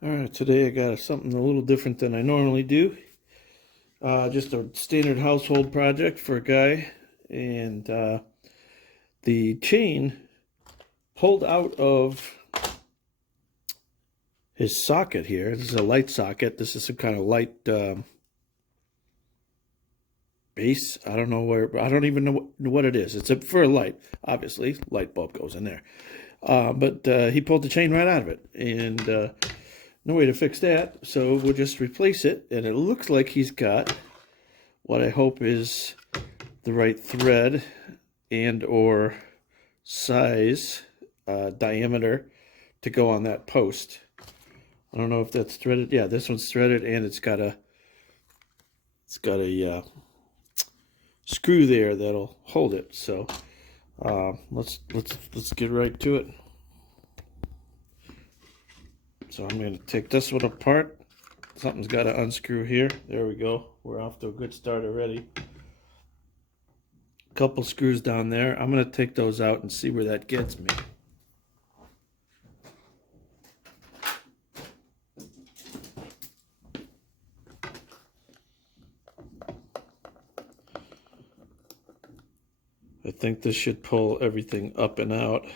Alright, today I got something a little different than I normally do. Just a standard household project for a guy, and the chain pulled out of his socket here. This is a light socket. This is some kind of light base. I don't know where, I don't even know what it is. It's for a light, obviously. Light bulb goes in there. But he pulled the chain right out of it, and no way to fix that, so we'll just replace it. And it looks like he's got what I hope is the right thread and or size, diameter to go on that post. I don't know if that's threaded. Yeah, this one's threaded, and it's got a screw there that'll hold it. So let's get right to it. So I'm going to take this one apart. Something's got to unscrew here. There we go. We're off to a good start already. A couple screws down there. I'm going to take those out and see where that gets me. I think this should pull everything up and out.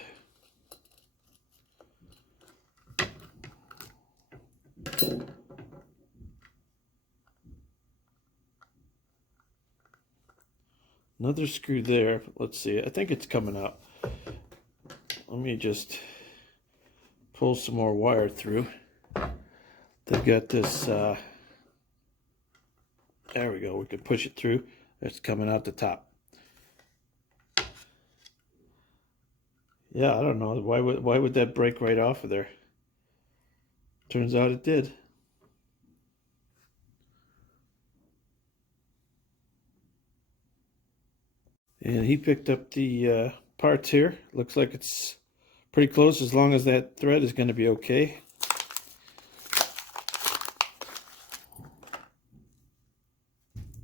Another screw there. Let's see. I think it's coming out. Let me just pull some more wire through. They've got this. There we go. We can push it through. It's coming out the top. Yeah, I don't know. Why would that break right off of there? Turns out it did. And he picked up the parts here. Looks like it's pretty close, as long as that thread is going to be okay.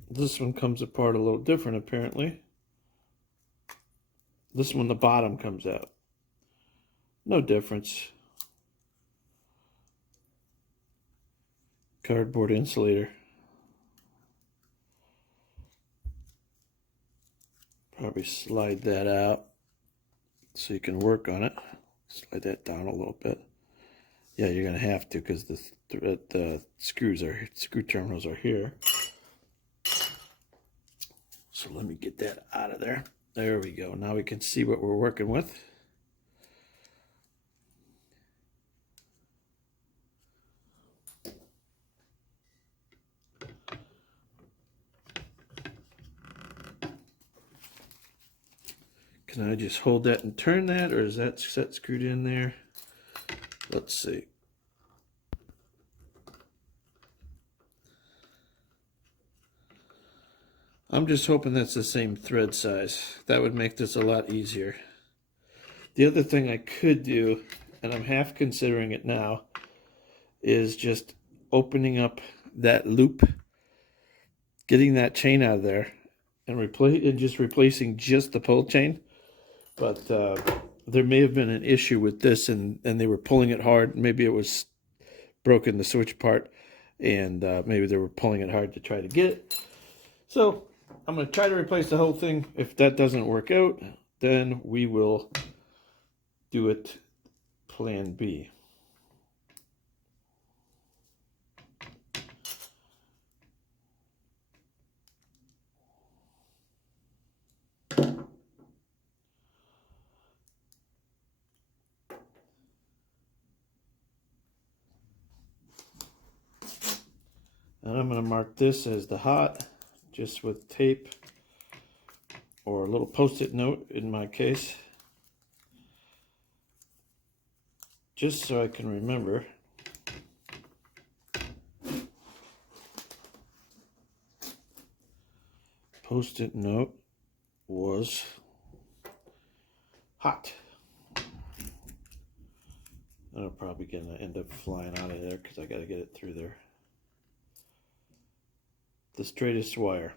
This one comes apart a little different, apparently. This one, the bottom comes out. No difference. Cardboard insulator. Probably slide that out so you can work on it. Slide that down a little bit. Yeah, you're gonna have to, because the screw terminals are here. So let me get that out of there. There we go. Now we can see what we're working with. Can I just hold that and turn that, or is that set screwed in there? Let's see. I'm just hoping that's the same thread size. That would make this a lot easier. The other thing I could do, and I'm half considering it now, is just opening up that loop, getting that chain out of there, and just replacing just the pull chain. But there may have been an issue with this, and they were pulling it hard. Maybe it was broken, the switch part, and maybe they were pulling it hard to try to get it. So I'm going to try to replace the whole thing. If that doesn't work out, then we will do it plan B. And I'm going to mark this as the hot, just with tape or a little post-it note in my case, just so I can remember. Post-it note was hot. I'm probably going to end up flying out of there because I got to get it through there. The straightest wire.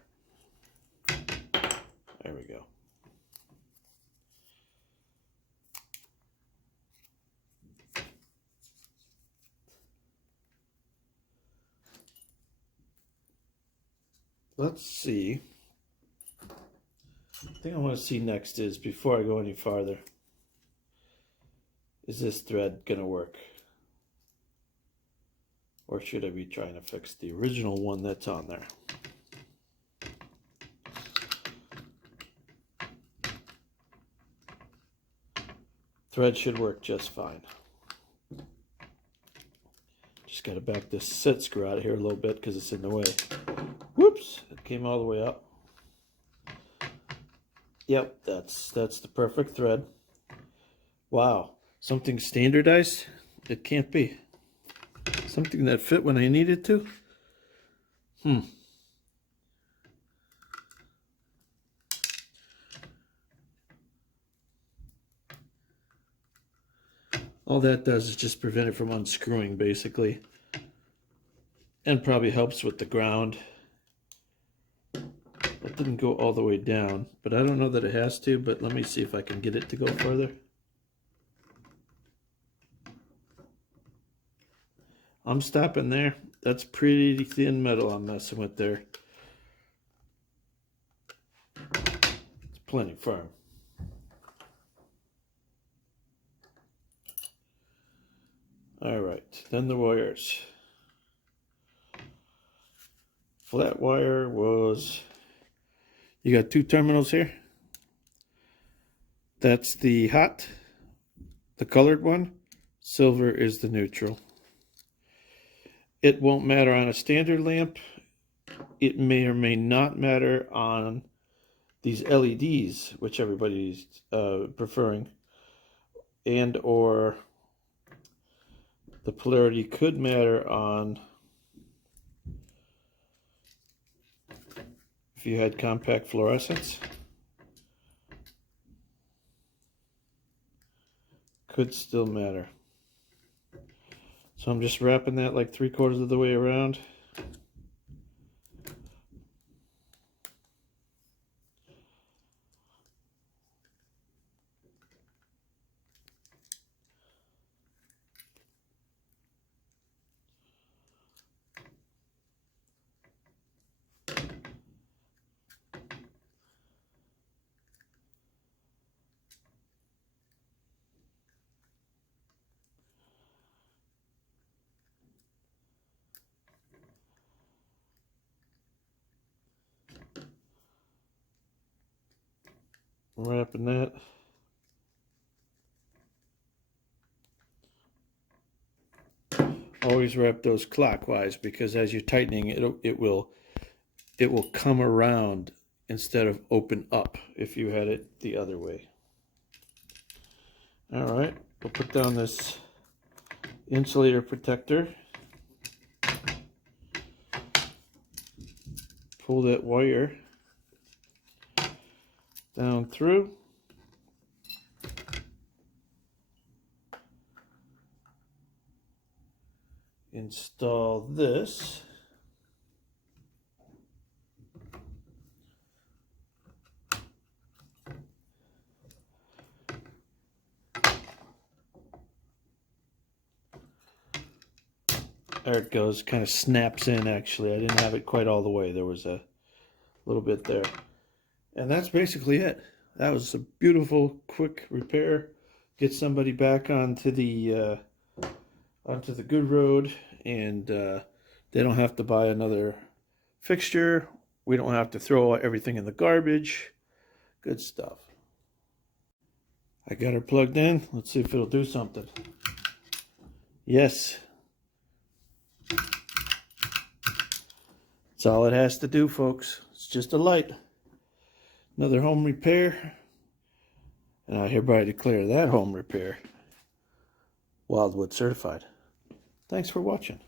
There we go. let's see. The thing I want to see next is, before I go any farther, is this thread gonna work? Or should I be trying to fix the original one that's on there? Thread should work just fine. Just got to back this set screw out of here a little bit because it's in the way. Whoops! It came all the way up. Yep, that's the perfect thread. Wow, something standardized? It can't be. Something that fit when I needed to? All that does is just prevent it from unscrewing, basically. And probably helps with the ground. It didn't go all the way down, but I don't know that it has to, but let me see if I can get it to go further. I'm stopping there. That's pretty thin metal I'm messing with there. It's plenty firm. All right, then the wires. Flat wire was, you got two terminals here. That's the hot, the colored one. Silver is the neutral. It won't matter on a standard lamp. It may or may not matter on these LEDs, which everybody's preferring, and or the polarity could matter on if you had compact fluorescents. Could still matter. So I'm just wrapping that like 3/4 of the way around. Wrapping that. Always wrap those clockwise, because as you're tightening it will come around instead of open up if you had it the other way. All right, we'll put down this insulator protector. Pull that wire down through. Install this. There it goes, kind of snaps in actually. I didn't have it quite all the way. There was a little bit there. And that's basically it. That was a beautiful, quick repair. Get somebody back onto the good road, and they don't have to buy another fixture. We don't have to throw everything in the garbage. Good stuff. I got her plugged in. Let's see if it'll do something. Yes. That's all it has to do, folks. It's just a light. Another home repair. And I hereby declare that home repair Wildwood Certified. Thanks for watching.